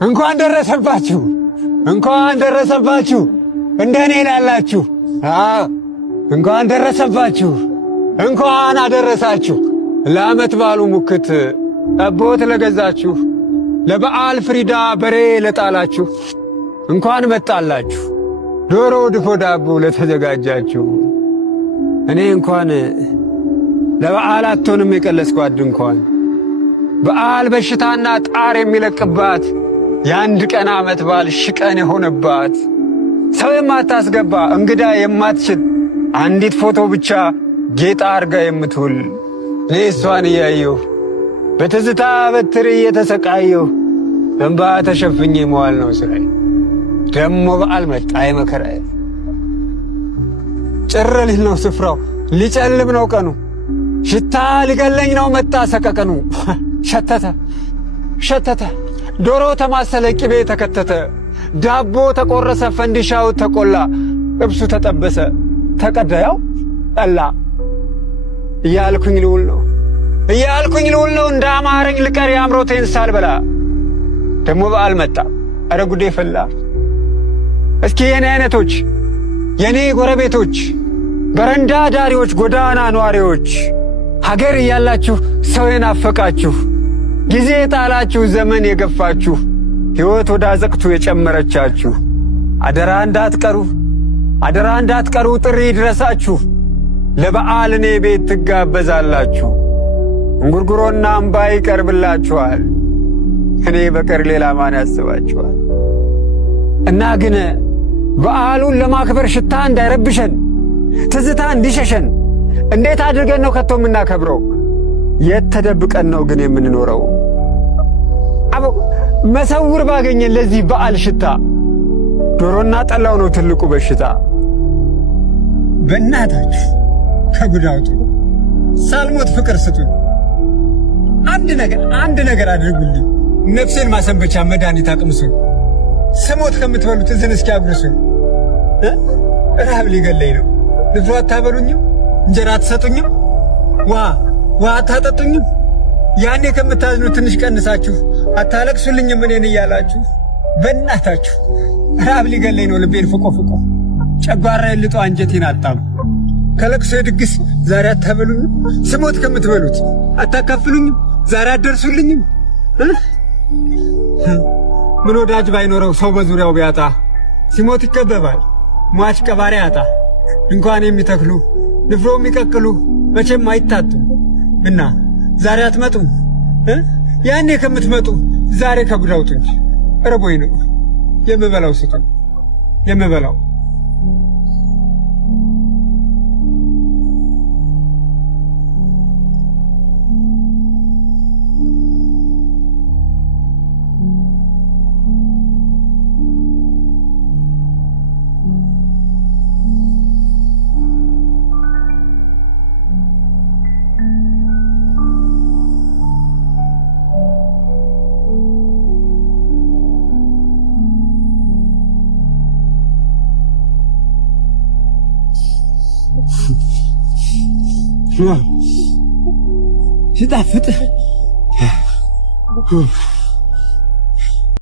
እንኳን ደረሰባችሁ፣ እንኳን ደረሰባችሁ። እንደኔ ላላችሁ እንኳን ደረሰባችሁ፣ እንኳን አደረሳችሁ። ለዓመት በዓሉ ሙክት ጠቦት ለገዛችሁ፣ ለበዓል ፍሪዳ በሬ ለጣላችሁ እንኳን መጣላችሁ። ዶሮ ድፎ ዳቦ ለተዘጋጃችሁ እኔ እንኳን ለበዓል አትሆንም የቀለስኳት ድንኳን በዓል በሽታና ጣር የሚለቅባት የአንድ ቀን ዓመት በዓል ሽቀን የሆነባት ሰው የማታስገባ እንግዳ የማትችል አንዲት ፎቶ ብቻ ጌጣ አርጋ የምትውል እኔ እሷን እያየሁ በትዝታ በትር እየተሰቃየሁ በእንባ ተሸፍኜ መዋል ነው ስራዬ። ደሞ በዓል መጣ የመከራዬ። ጭር ሊል ነው ስፍራው፣ ሊጨልም ነው ቀኑ፣ ሽታ ሊገለኝ ነው መጣ ሰቀቀኑ። ሸተተ ሸተተ፣ ዶሮ ተማሰለ፣ ቅቤ ተከተተ፣ ዳቦ ተቆረሰ፣ ፈንዲሻው ተቆላ፣ እብሱ ተጠበሰ፣ ተቀዳያው ጠላ። እያልኩኝ ልውል ነው እያልኩኝ ልውል ነው እንደ አማረኝ ልቀር የአምሮቴን ሳልበላ። ደሞ በዓል መጣ አረ ጉዴ ፈላ። እስኪ የኔ አይነቶች የኔ ጎረቤቶች በረንዳ ዳሪዎች ጎዳና ነዋሪዎች ሀገር እያላችሁ ሰው የናፈቃችሁ ጊዜ የጣላችሁ ዘመን የገፋችሁ ሕይወት ወደ አዘቅቱ የጨመረቻችሁ አደራ እንዳትቀሩ አደራ እንዳትቀሩ ጥሪ ይድረሳችሁ። ለበዓል እኔ ቤት ትጋበዛላችሁ። እንጉርጉሮና እምባ ይቀርብላችኋል። እኔ በቀር ሌላ ማን ያስባችኋል? እና ግን በዓሉን ለማክበር ሽታ እንዳይረብሸን ትዝታ እንዲሸሸን እንዴት አድርገን ነው ከቶ የምናከብረው? የት ተደብቀን ነው ግን የምንኖረው? አቦ መሰውር ባገኘን ለዚህ በዓል ሽታ ዶሮና ጠላው ነው ትልቁ በሽታ። በእናታችሁ ከጉዳውጡ ሳልሞት ፍቅር ስጡኝ። አንድ ነገር አድርጉልኝ። ነፍሴን ማሰንበቻ መድኃኒት አቅምሱኝ። ስሞት ከምትበሉት እዝን እስኪ አጉርሱኝ። ረሃብ ሊገለኝ ነው። ንፍሮ አታበሉኝም? እንጀራ አትሰጡኝም? ውሃ አታጠጡኝም? ያኔ ከምታዝኑ ትንሽ ቀንሳችሁ አታለቅሱልኝም እኔን እያላችሁ? በእናታችሁ ረሃብ ሊገለኝ ነው። ልቤን ፍቆ ጨጓራዬን ልጦ አንጀቴን አጣም። ከለቅሶ ድግስ ዛሬ አታበሉኝም? ስሞት ከምትበሉት አታካፍሉኝም? ዛሬ አትደርሱልኝም? ምን ወዳጅ ባይኖረው ሰው በዙሪያው ቢያጣ ሲሞት ይከበባል ሟች ቀባሪ ያጣ። ድንኳን የሚተክሉ ንፍሮ የሚቀቅሉ መቼም አይታጡም። እና ዛሬ አትመጡም? ያኔ ከምትመጡ ዛሬ ከጉዳውጡኝ ረቦይ ነው የምበላው ስጡኝ የምበላው። ሲጣፍጥ